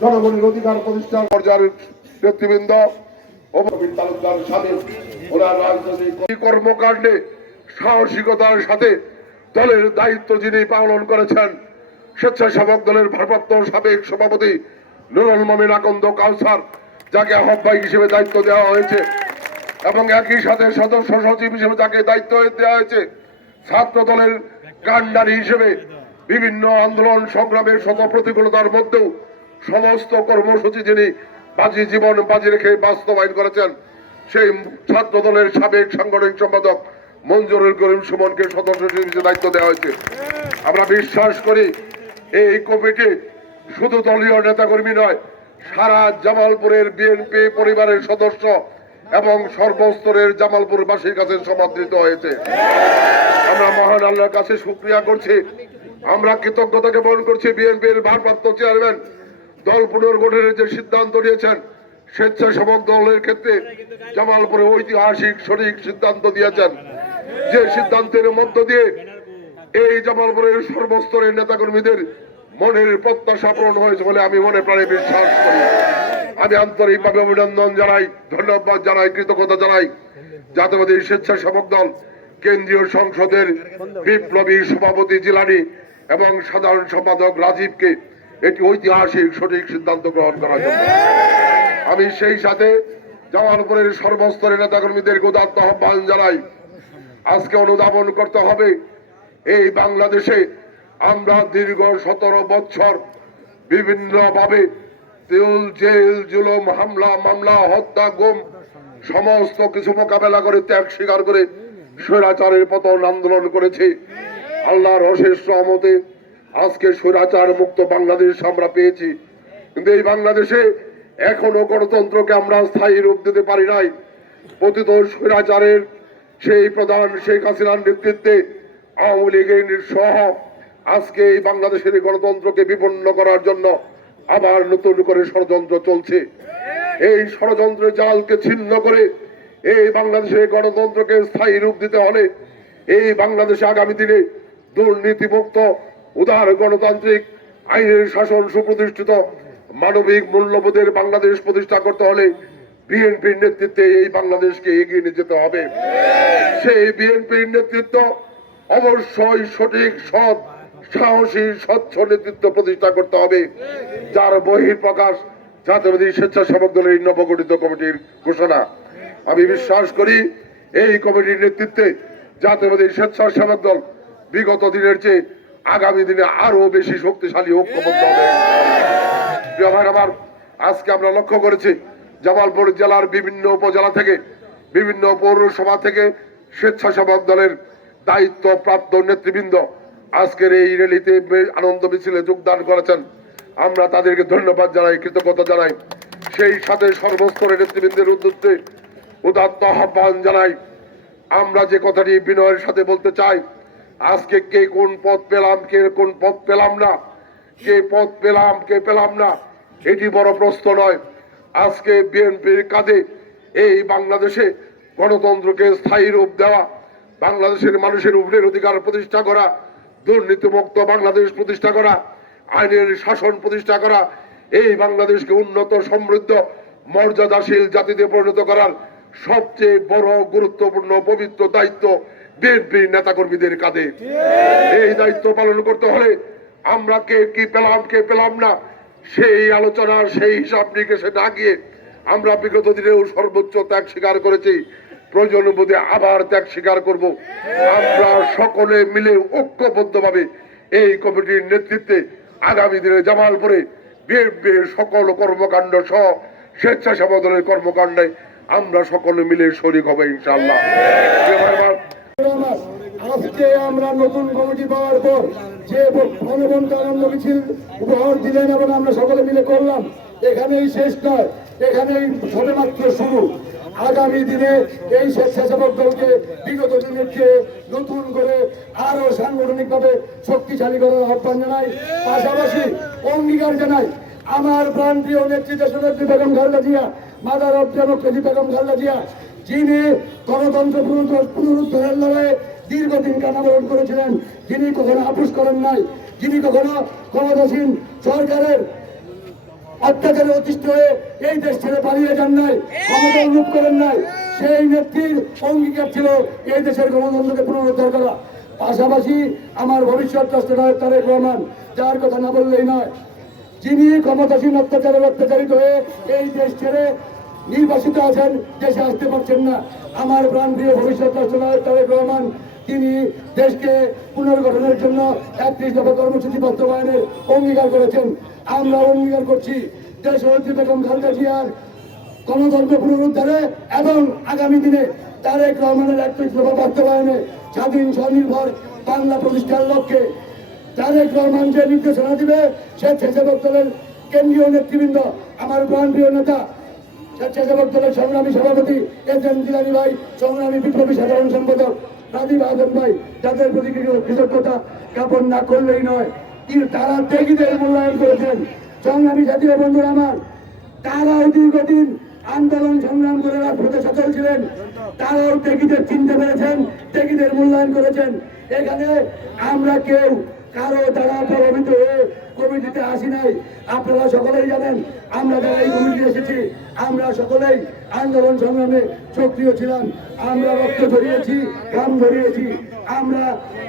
জনগণের অধিকার পর্যায়ের নেতৃবৃন্দ কর্মকাণ্ডে সাহসিকতার সাথে দলের দায়িত্ব যিনি পালন করেছেন, স্বেচ্ছাসেবক দলের ভারপ্রাপ্ত সাবেক সভাপতি নুরুল মমিন আকন্দ কাউসার, যাকে আহ্বায়ক হিসেবে দায়িত্ব দেওয়া হয়েছে এবং একই সাথে সদস্য সচিব হিসেবে তাকে দায়িত্ব দেওয়া হয়েছে। ছাত্র দলের কান্ডারি হিসেবে বিভিন্ন আন্দোলন, সংগ্রামের শত প্রতিকূলতার মধ্যেও সমস্ত কর্মসূচি যিনি বাজি জীবন বাজি রেখে বাস্তবায়ন করেছেন, সেই ছাত্র দলের সাবেক সাংগঠনিক সম্পাদক মঞ্জুরুল করিম সুমনকে সদস্য হিসেবে দায়িত্ব দেওয়া হয়েছে। আমরা বিশ্বাস করি, এই কমিটি শুধু দলীয় নেতাকর্মী নয়, সারা জামালপুরের বিএনপি পরিবারের সদস্য এবং সর্বস্তরের জামালপুরবাসীর কাছে সমাদৃত হয়েছে। আমরা মহান আল্লাহর কাছে শুক্রিয়া করছি। আমরা কৃতজ্ঞতা জ্ঞাপন করছি বিএনপির ভারপ্রাপ্ত চেয়ারম্যান দল পুনর্গঠনের যে সিদ্ধান্ত নিয়েছেন, স্বেচ্ছাসেবক দলের ক্ষেত্রে জামালপুরে ঐতিহাসিক সঠিক সিদ্ধান্ত দিয়েছেন। যে সিদ্ধান্তের মধ্য দিয়ে এই জামালপুরের সর্বস্তরের নেতাকর্মীদের মনের প্রত্যাশা পূরণ হয়েছে বলে আমি মনে প্রাণে বিশ্বাস করি। আমি আন্তরিকভাবে অভিনন্দন জানাই, ধন্যবাদ জানাই, কৃতজ্ঞতা জানাই। জাতীয়বাদী স্বেচ্ছাসেবক দল, কেন্দ্রীয় সংসদের বিপ্লবী সভাপতি জিলানি এবং সাধারণ সম্পাদক রাজীবকে একটি ঐতিহাসিক সঠিক সিদ্ধান্ত গ্রহণ করার জন্য। আমি সেই সাথে জামালপুরের সর্বস্তরের নেতাকর্মীদের উদাত্ত আহ্বান জানাই। আজকে অনুধাবন করতে হবে, এই বাংলাদেশে আমরা দীর্ঘ সতেরো বছর বিভিন্নভাবে তেল জেল জুলুম, হামলা, মামলা, হত্যা, গুম, সমস্ত কিছু মোকাবেলা করে ত্যাগ স্বীকার করে স্বৈরাচারের পতন আন্দোলন করেছে। আল্লাহর অশেষ সহমতে আজকে স্বৈরাচার মুক্ত বাংলাদেশ আমরা পেয়েছি। কিন্তু এই বাংলাদেশে এখনও গণতন্ত্রকে আমরা স্থায়ী রূপ দিতে পারি নাই। পতিত স্বৈরাচারের সেই প্রধান শেখ হাসিনার নেতৃত্বে আওয়ামী লীগের সহ আজকে এই বাংলাদেশের গণতন্ত্রকে বিপন্ন করার জন্য আবার নতুন করে ষড়যন্ত্র চলছে। এই ষড়যন্ত্রের জালকে ছিন্ন করে এই বাংলাদেশের গণতন্ত্রকে স্থায়ী রূপ দিতে হলে এই বাংলাদেশে আগামী দিনে দুর্নীতিমুক্ত, উদার গণতান্ত্রিক আইনের শাসন সুপ্রতিষ্ঠিত মানবিক মূল্যবোধের বাংলাদেশ প্রতিষ্ঠা করতে হলে বিএনপির নেতৃত্বে এই বাংলাদেশকে এগিয়ে নিয়ে যেতে হবে। সেই বিএনপির নেতৃত্ব অবশ্যই সঠিক, সৎ সাহসী, স্বচ্ছ নেতৃত্ব প্রতিষ্ঠা করতে হবে। যার বহির প্রকাশ জাতীয়বাদী স্বেচ্ছাসেবক দলের নবগঠিত কমিটির ঘোষণা। আমি বিশ্বাস করি, এই কমিটির নেতৃত্বে জাতীয়বাদী স্বেচ্ছাসেবক দল বিগত দিনের চেয়ে আগামী দিনে আরও বেশি শক্তিশালী, ঐক্যবদ্ধ হবে। আমার, আজকে আমরা লক্ষ্য করেছি, জামালপুর জেলার বিভিন্ন উপজেলা থেকে, বিভিন্ন পৌরসভা থেকে স্বেচ্ছাসেবক দলের দায়িত্ব প্রাপ্ত নেতৃবৃন্দ আজকের এই র্যালিতে আনন্দ মিছিলে যোগদান করেছেন। আমরা তাদেরকে ধন্যবাদ জানাই, কৃতজ্ঞতা জানাই। সেই সাথে সর্বস্তরের নেতৃবৃন্দের উদ্দেশ্যে উদাত্ত আহ্বান জানাই। আমরা যে কথাটি বিনয়ের সাথে বলতে চাই, আজকে কে কোন পথ পেলাম, কে কোন পথ পেলাম না, কে পথ পেলাম, কে পেলাম না, এটি বড় প্রশ্ন নয়। আজকে বিএনপির কাজে এই বাংলাদেশে গণতন্ত্রকে স্থায়ী রূপ দেওয়া, বাংলাদেশের মানুষের উপরের অধিকার প্রতিষ্ঠা করা দুর্নীতিমুক্ত বাংলাদেশ প্রতিষ্ঠা করা আইনের শাসন প্রতিষ্ঠা করা এই বাংলাদেশকে উন্নত সমৃদ্ধ মর্যাদাশীল জাতিতে পরিণত করার সবচেয়ে বড় গুরুত্বপূর্ণ পবিত্র দায়িত্ব বিএনপির নেতাকর্মীদের কাঁধে। এই দায়িত্ব পালন করতে হলে আমরা কে কি পেলাম কে পেলাম না সেই আলোচনার সেই হিসাব নিকেশে না গিয়ে আমরা বিগত দিনেও সর্বোচ্চ ত্যাগ স্বীকার করেছি। প্রয়োজন বোধে আবার ত্যাগ স্বীকার করব। আমরা সকলে মিলে ঐক্যবদ্ধভাবে এই কমিটির নেতৃত্বে আগামী দিনে জামালপুরে বিএনপির সকল কর্মকাণ্ড সহ স্বেচ্ছাসেবক দলের কর্মকাণ্ডে আমরা সকলে মিলে শরিক হব ইনশাল্লাহ আজকে আমরা নতুন কমিটি পাওয়ার পর যে গণবন্ত আনন্দ মিছিল উপহার দিলেন এবং আমরা সকলে মিলে করলাম, এখানেই শেষ নয়, এখানেই সবেমাত্র শুরু। আগামী দিনে এই স্বেচ্ছাসেবক দলকে বিগত দিনের চেয়ে নতুন করে আরও সাংগঠনিকভাবে শক্তিশালী করার আহ্বান জানাই। পাশাপাশি অঙ্গীকার জানাই আমার প্রান্তীয় নেতৃত্ব সদস্য Begum Khaleda Zia, mother of democracy Begum Khaleda Zia, যিনি গণতন্ত্র পুনরুদ্ধার- পুনরুদ্ধারের লড়াইয়ে দীর্ঘদিন কারাবরণ করেছিলেন, যিনি কখনো আপোষ করেন নাই, যিনি কখনো ক্ষমতাসীন সরকারের অত্যাচারে অতিষ্ঠ হয়ে এই দেশ ছেড়ে পালিয়ে যান নাই ক্ষমতার রূপ করেন নাই। সেই নেত্রীর অঙ্গীকার ছিল এই দেশের গণতন্ত্রকে পুনরুদ্ধার করা। পাশাপাশি আমার ভবিষ্যৎ রাষ্ট্রনায়ক তারেক রহমান, যার কথা না বললেই নয়, যিনি ক্ষমতাসীন অত্যাচারের অত্যাচারিত হয়ে এই দেশ ছেড়ে নির্বাসিত আছেন, দেশে আসতে পারছেন না। আমার প্রাণপ্রিয় ভবিষ্যৎ রাষ্ট্রনায়ক তারেক রহমান তিনি দেশকে পুনর্গঠনের জন্য একত্রিশ দফা কর্মসূচি বাস্তবায়নের অঙ্গীকার করেছেন। আমরা অঙ্গীকার করছি দেশ নেত্রী বেগম খালেদা জিয়ার গণতন্ত্র পুনরুদ্ধারে এবং আগামী দিনে তারেক রহমানের একত্রিশ দফা বাস্তবায়নে স্বাধীন স্বনির্ভর বাংলা প্রতিষ্ঠার লক্ষ্যে তারেক রহমান যে নির্দেশনা দিবে স্বেচ্ছাসেবক দলের কেন্দ্রীয় নেতৃবৃন্দ, আমার প্রাণপ্রিয় নেতা, স্বেচ্ছাসেবক দলের সংগ্রামী সভাপতি, এস এম জিলানি ভাই, সংগ্রামী বিপ্লবী সাধারণ সম্পাদক। রাজীব আদম ভাই, যাদের প্রতি কৃতজ্ঞতা জ্ঞাপন না করলেই নয়, কিন্তু তারা ত্যাগীদের মূল্যায়ন করেছেন। সংগ্রামী জাতীয় বন্ধুরা আমার, তারাও দীর্ঘদিন আন্দোলন সংগ্রাম করে রাজপথে সচল ছিলেন। তারাও ত্যাগীদের চিনতে পেরেছেন, ত্যাগীদের মূল্যায়ন করেছেন। এখানে আমরা কেউ, কারও দ্বারা প্রভাবিত হয়ে কমিটিতে আসি নাই। আপনারা সকলেই জানেন, আমরা যারা এই কমিটি এসেছি, আমরা সকলেই আন্দোলন সংগ্রামে সক্রিয় ছিলাম। আমরা রক্ত ধরিয়েছি ঘাম ধরিয়েছি আমরা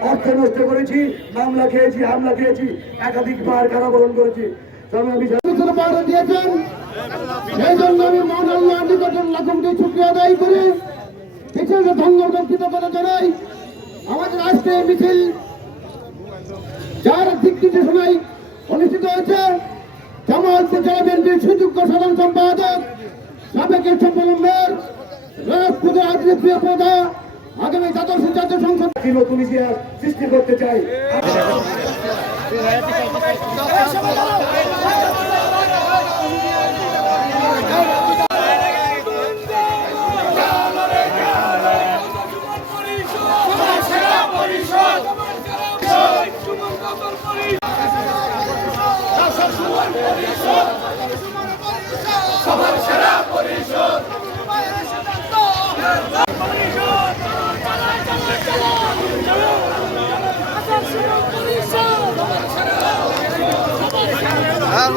অর্থ নষ্ট করেছি, মামলা খেয়েছি, হামলা খেয়েছি একাধিকবার কারাবরণ করেছি। করি। হয়েছে। সাধারণ সম্পাদক, সাবেক সম্পাদক আজকে প্রিয় প্রধা আগামী দ্বাদশ জাতীয় সংসদ নতুন ইতিহাস সৃষ্টি করতে চাই হ্যাঁ